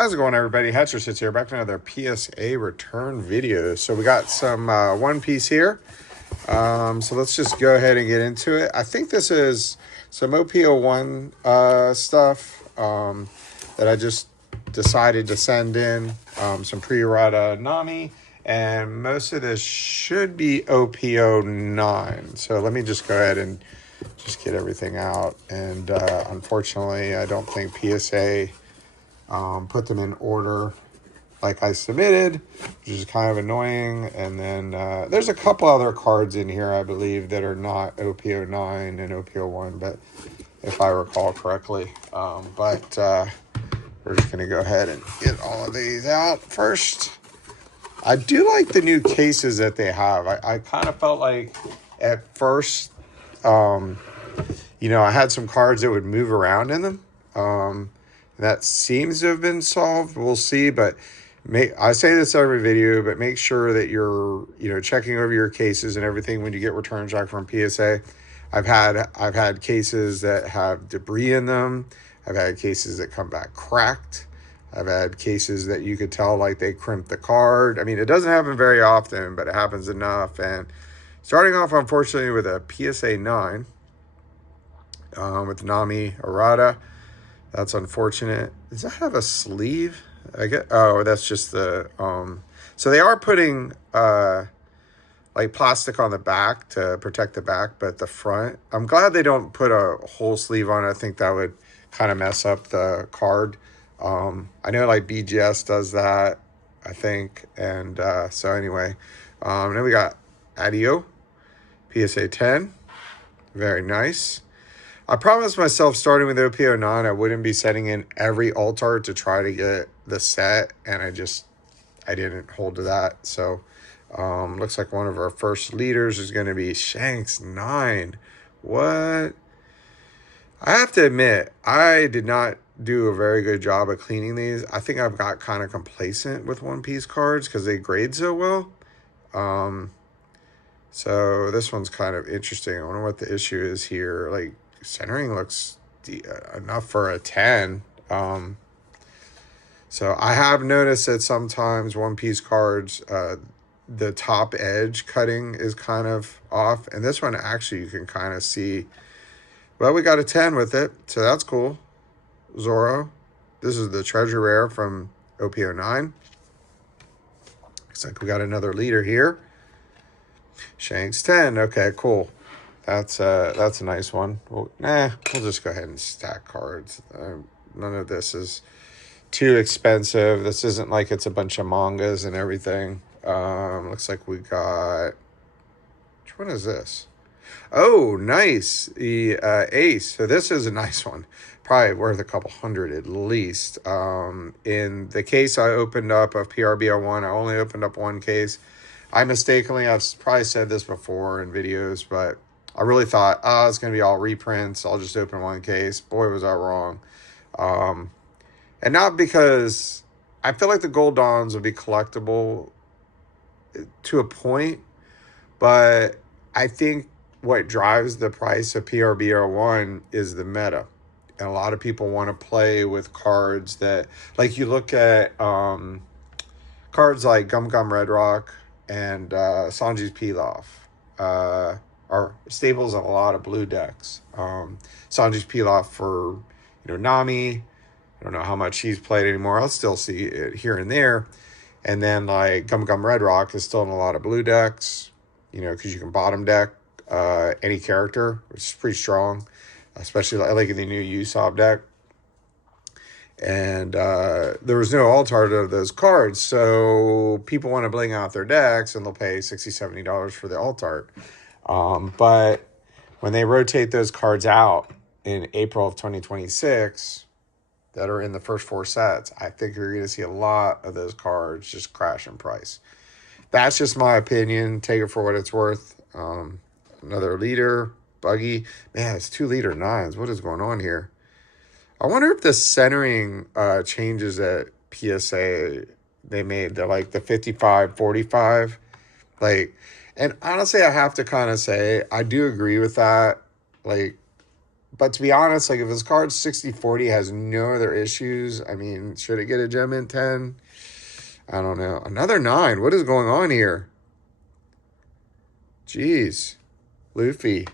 How's it going, everybody? Hatcher Sits here, back to another PSA return video. So we got some One Piece here. So let's just go ahead and get into it. I think this is some OP01 stuff that I just decided to send in. Some pre-errata Nami, and most of this should be OP09. So let me just go ahead and just get everything out. And unfortunately, I don't think PSA put them in order like I submitted, which is kind of annoying. And then there's a couple other cards in here, I believe, that are not OP09 and OP01, but if I recall correctly. But we're just going to go ahead and get all of these out first. I do like the new cases that they have. I kind of felt like at first, I had some cards that would move around in them. That seems to have been solved. We'll see, but I say this every video, but make sure that you're, checking over your cases and everything when you get returns back from PSA. I've had cases that have debris in them. I've had cases that come back cracked. I've had cases that you could tell like they crimped the card. I mean, it doesn't happen very often, but it happens enough. And starting off, unfortunately, with a PSA 9 with Nami Errata. That's unfortunate. Does that have a sleeve? That's just the so they are putting like plastic on the back to protect the back, but the front, I'm glad they don't put a whole sleeve on it. I think that would kind of mess up the card. I know like BGS does that, I think. And so anyway, then we got Adio PSA 10. Very nice. I promised myself starting with OP09, I wouldn't be setting in every alt art to try to get the set, and I didn't hold to that. So looks like one of our first leaders is going to be Shanks 9. What? I have to admit, I did not do a very good job of cleaning these. I think I've got kind of complacent with One Piece cards because they grade so well. So this one's kind of interesting. I wonder what the issue is here. Like, centering looks enough for a 10. So I have noticed that sometimes One Piece cards, the top edge cutting is kind of off. And this one, actually, you can kind of see. Well, we got a 10 with it, so that's cool. Zoro. This is the treasure rare from OP09. Looks like we got another leader here. Shanks 10. Okay, cool. That's a nice one. We'll just go ahead and stack cards. None of this is too expensive. This isn't like it's a bunch of mangas and everything. Looks like we got, which one is this? Oh, nice. The Ace. So this is a nice one. Probably worth a couple hundred at least. In the case I opened up of PRB01, I only opened up one case. I've probably said this before in videos, but I really thought, it's going to be all reprints. I'll just open one case. Boy, was I wrong. And not because I feel like the Gold Dawns would be collectible to a point, but I think what drives the price of PRB01 is the meta. And a lot of people want to play with cards that, like you look at cards like Gum Gum Red Rock and Sanji's Pilaf. Are staples of a lot of blue decks. Sanji's Pilaf for, Nami. I don't know how much he's played anymore. I'll still see it here and there. And then like Gum Gum Red Rock is still in a lot of blue decks, because you can bottom deck any character, which is pretty strong, especially like in the new Usopp deck. And there was no alternative of those cards, so people want to bling out their decks, and they'll pay $60, $70 for the alt art. But when they rotate those cards out in April of 2026 that are in the first 4 sets, I think you're going to see a lot of those cards just crash in price. That's just my opinion. Take it for what it's worth. Another leader, Buggy. Man, it's 2 leader 9s. What is going on here? I wonder if the centering changes at PSA they made. They're like the 55-45. And honestly, I have to kind of say, I do agree with that. Like, But to be honest, like if his card's 60/40, has no other issues, I mean, should it get a gem in 10? I don't know. Another 9. What is going on here? Jeez. Luffy.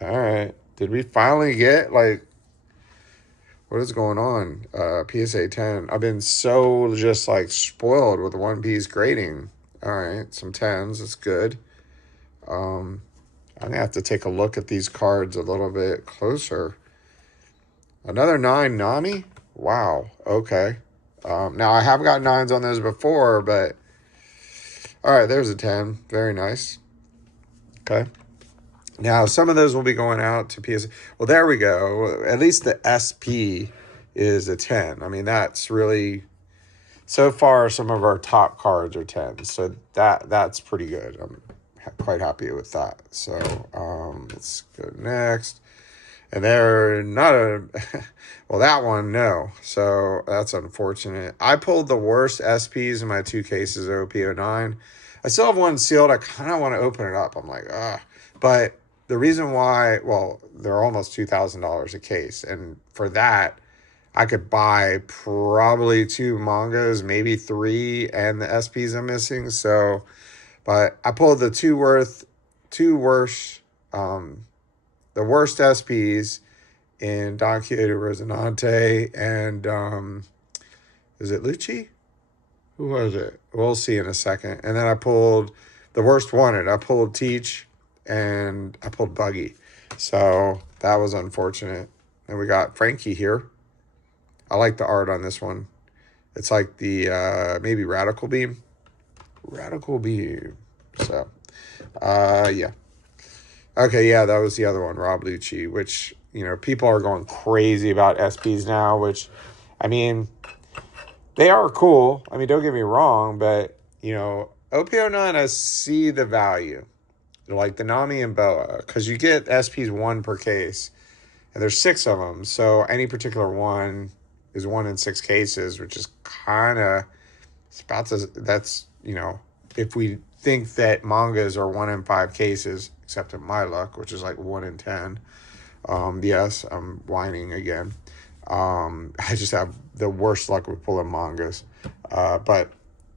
All right. Did we finally get, like, what is going on? PSA 10. I've been so just, like, spoiled with One Piece grading. All right. Some 10s. That's good. I'm going to have to take a look at these cards a little bit closer. Another 9 Nami? Wow. Okay. Now, I have got 9s on those before, but... All right, there's a 10. Very nice. Okay. Now, some of those will be going out to PSA. Well, there we go. At least the SP is a 10. I mean, that's really... So far, some of our top cards are 10s. So that's pretty good. I'm quite happy with that. So let's go next. And they're not a... Well, that one, no. So that's unfortunate. I pulled the worst SPs in my 2 cases of OP09. I still have one sealed. I kind of want to open it up. I'm like, ugh. But the reason why, well, they're almost $2,000 a case. And for that, I could buy probably 2 mangas, maybe 3, and the SPs I'm missing. So, but I pulled the two worst, the worst SPs in Don Quixote Rosinante and, is it Lucci? Who was it? We'll see in a second. And then I pulled the worst wanted. I pulled Teach and I pulled Buggy. So that was unfortunate. And we got Frankie here. I like the art on this one. It's like the, maybe Radical Beam. Radical Beam. So, yeah. Okay, yeah, that was the other one, Rob Lucci, which, you know, people are going crazy about SPs now, which, I mean, they are cool. I mean, don't get me wrong, but, you know, OP09, I see the value. Like the Nami and Boa, because you get SPs 1 per case, and there's 6 of them, so any particular one is 1 in 6 cases, which is kind of, it's about to, that's, you know, if we think that mangas are 1 in 5 cases, except in my luck, which is like 1 in 10. Yes, I'm whining again. I just have the worst luck with pulling mangas. But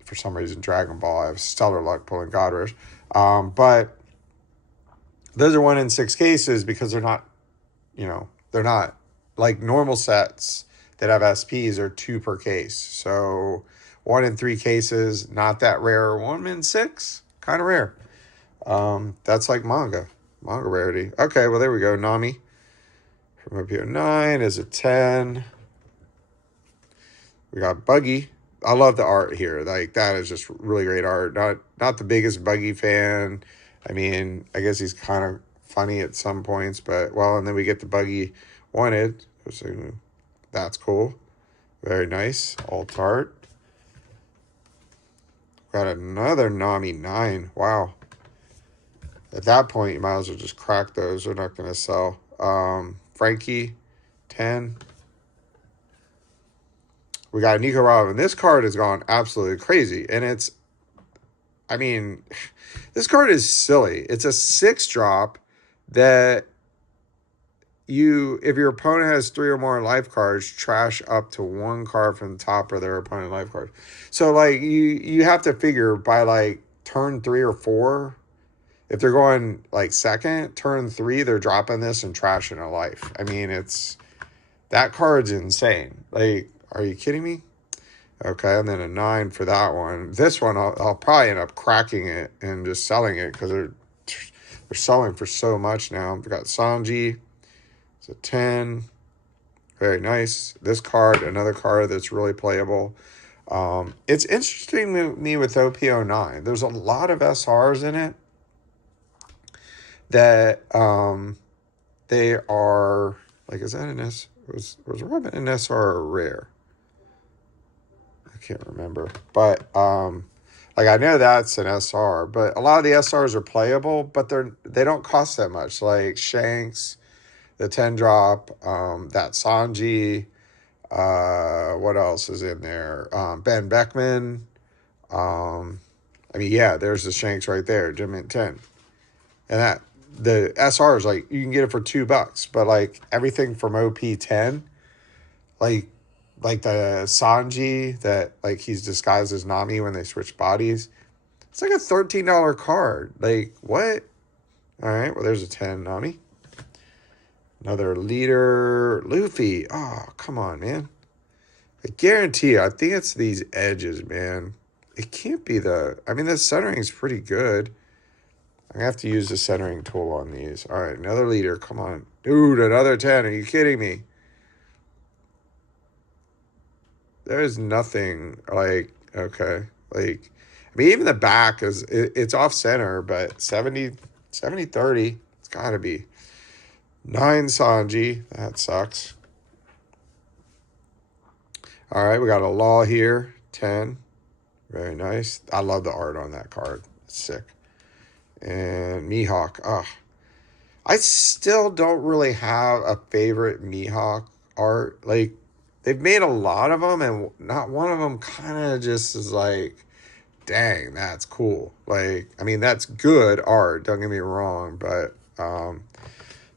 for some reason, Dragon Ball, I have stellar luck pulling God Rush. But those are 1 in 6 cases because they're not, you know, they're not like normal sets that have SPs are 2 per case. So 1 in 3 cases, not that rare. 1 in 6, kind of rare. That's like manga rarity. Okay, well, there we go. Nami from OP09 is a 10. We got Buggy. I love the art here. Like, that is just really great art. Not the biggest Buggy fan. I mean, I guess he's kind of funny at some points, but, well, and then we get the Buggy Wanted. So that's cool. Very nice. Alt art. Got another Nami 9. Wow. At that point, you might as well just crack those. They're not going to sell. Frankie, 10. We got Nico Robin. This card has gone absolutely crazy. And it's, I mean, this card is silly. It's a 6-drop that you, if your opponent has 3 or more life cards, trash up to 1 card from the top of their opponent life card. So, like, you have to figure by, like, turn 3 or 4, if they're going, like, second, turn 3, they're dropping this and trashing a life. I mean, it's, that card's insane. Like, are you kidding me? Okay, and then a 9 for that one. This one, I'll probably end up cracking it and just selling it because they're selling for so much now. We've got Sanji. It's a 10. Very nice. This card, another card that's really playable. It's interesting to me with OP09. There's a lot of SRs in it that they are, like, is that an S? Was Robin an SR or rare? I can't remember. But, like, I know that's an SR, but a lot of the SRs are playable, but they don't cost that much. Like Shanks, the 10-drop, that Sanji, what else is in there? Ben Beckman. I mean, yeah, there's the Shanks right there, Gem Mint 10. And the SR is like, you can get it for $2, but like everything from OP10, like the Sanji that like he's disguised as Nami when they switch bodies, it's like a $13 card. Like, what? All right, well, there's a 10 Nami. Another leader, Luffy. Oh, come on, man. I guarantee you, I think it's these edges, man. It can't be the... I mean, the centering is pretty good. I'm going to have to use the centering tool on these. All right, another leader. Come on. Dude, another 10. Are you kidding me? There's nothing like... Okay. Like, I mean, even the back is... It's off-center, but 70, 30. It's got to be. 9 Sanji. That sucks. All right, we got a Law here. 10. Very nice. I love the art on that card. It's sick. And Mihawk. Ah, I still don't really have a favorite Mihawk art. Like, they've made a lot of them, and not one of them kind of just is like, dang, that's cool. Like, I mean, that's good art. Don't get me wrong, but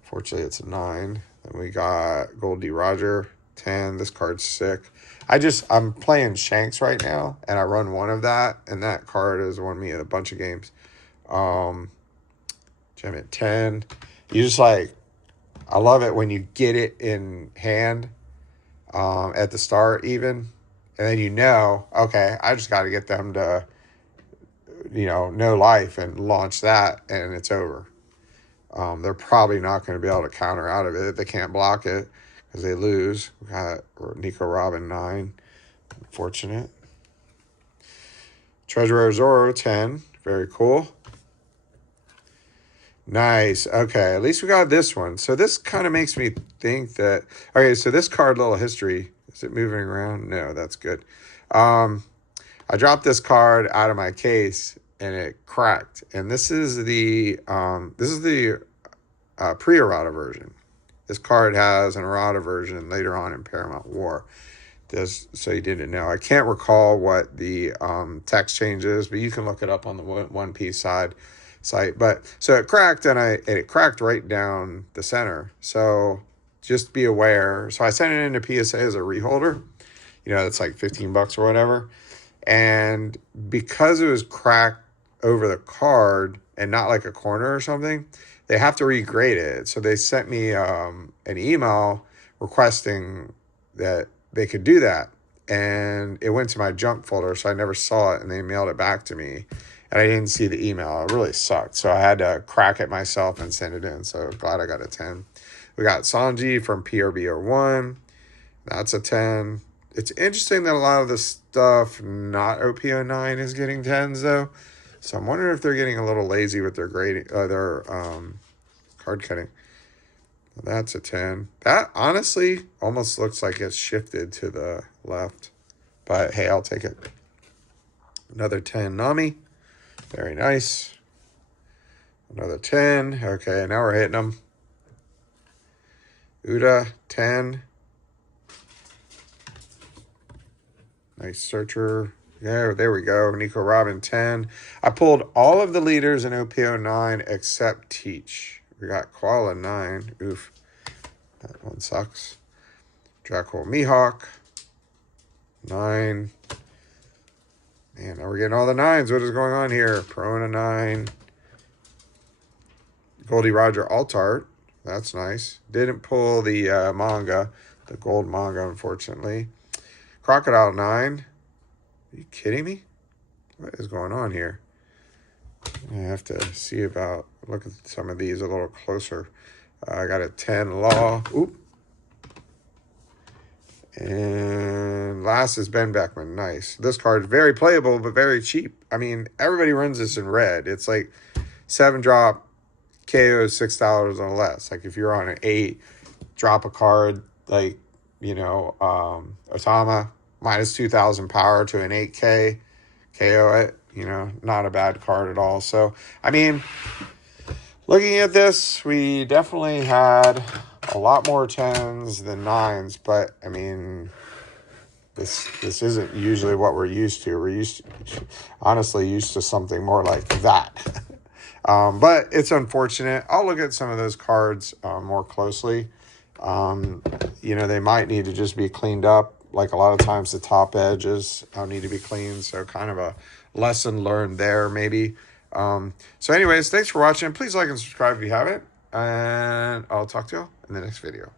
fortunately, it's a 9. Then we got Goldie Roger. 10. This card's sick. I'm playing Shanks right now, and I run one of that, and that card has won me a bunch of games. Gem at 10. You just like, I love it when you get it in hand at the start even, and then okay, I just got to get them to, no life and launch that, and it's over. They're probably not going to be able to counter out of it. They can't block it because they lose. We got Nico Robin 9. Unfortunate. Treasurer Zoro 10. Very cool. Nice. Okay, at least we got this one. So this kind of makes me think that... Okay, so this card, little history. Is it moving around? No, that's good. I dropped this card out of my case, and it cracked. And this is the pre-errata version. This card has an errata version later on in Paramount War. So you didn't know. I can't recall what the text change is, but you can look it up on the One Piece site. But so it cracked, and it cracked right down the center. So just be aware. So I sent it into PSA as a reholder. It's like $15 or whatever. And because it was cracked over the card and not like a corner or something, they have to regrade it. So they sent me an email requesting that they could do that. And it went to my junk folder, so I never saw it, and they mailed it back to me. And I didn't see the email. It really sucked. So I had to crack it myself and send it in. So glad I got a 10. We got Sanji from PRB01. That's a 10. It's interesting that a lot of the stuff not OP09 is getting 10s, though. So I'm wondering if they're getting a little lazy with their grading, their card cutting. That's a 10. That honestly almost looks like it's shifted to the left. But hey, I'll take it. Another 10 Nami. Very nice. Another 10. Okay, now we're hitting them. Uda, 10. Nice searcher. Yeah, there we go. Nico Robin, 10. I pulled all of the leaders in OP09 except Teach. We got Koala, 9. Oof. That one sucks. Dracul Mihawk, 9. Man, now we're getting all the 9s. What is going on here? Perona, 9. Goldie Roger Altart. That's nice. Didn't pull the manga, the gold manga, unfortunately. Crocodile, 9. Are you kidding me? What is going on here? I have to look at some of these a little closer. I got a 10 Law. Oop. And last is Ben Beckman. Nice. This card is very playable, but very cheap. I mean, everybody runs this in red. It's like 7-drop KO $6 or less. Like if you're on an 8, drop a card like, Otama, minus 2,000 power to an 8K, KO it. Not a bad card at all. So, I mean, looking at this, we definitely had a lot more 10s than 9s, but I mean, this isn't usually what we're used to. We're honestly used to something more like that. But it's unfortunate. I'll look at some of those cards more closely. You know, they might need to just be cleaned up. Like a lot of times the top edges need to be cleaned. So kind of a lesson learned there maybe. So anyways, thanks for watching. Please like and subscribe if you haven't. And I'll talk to you all in the next video.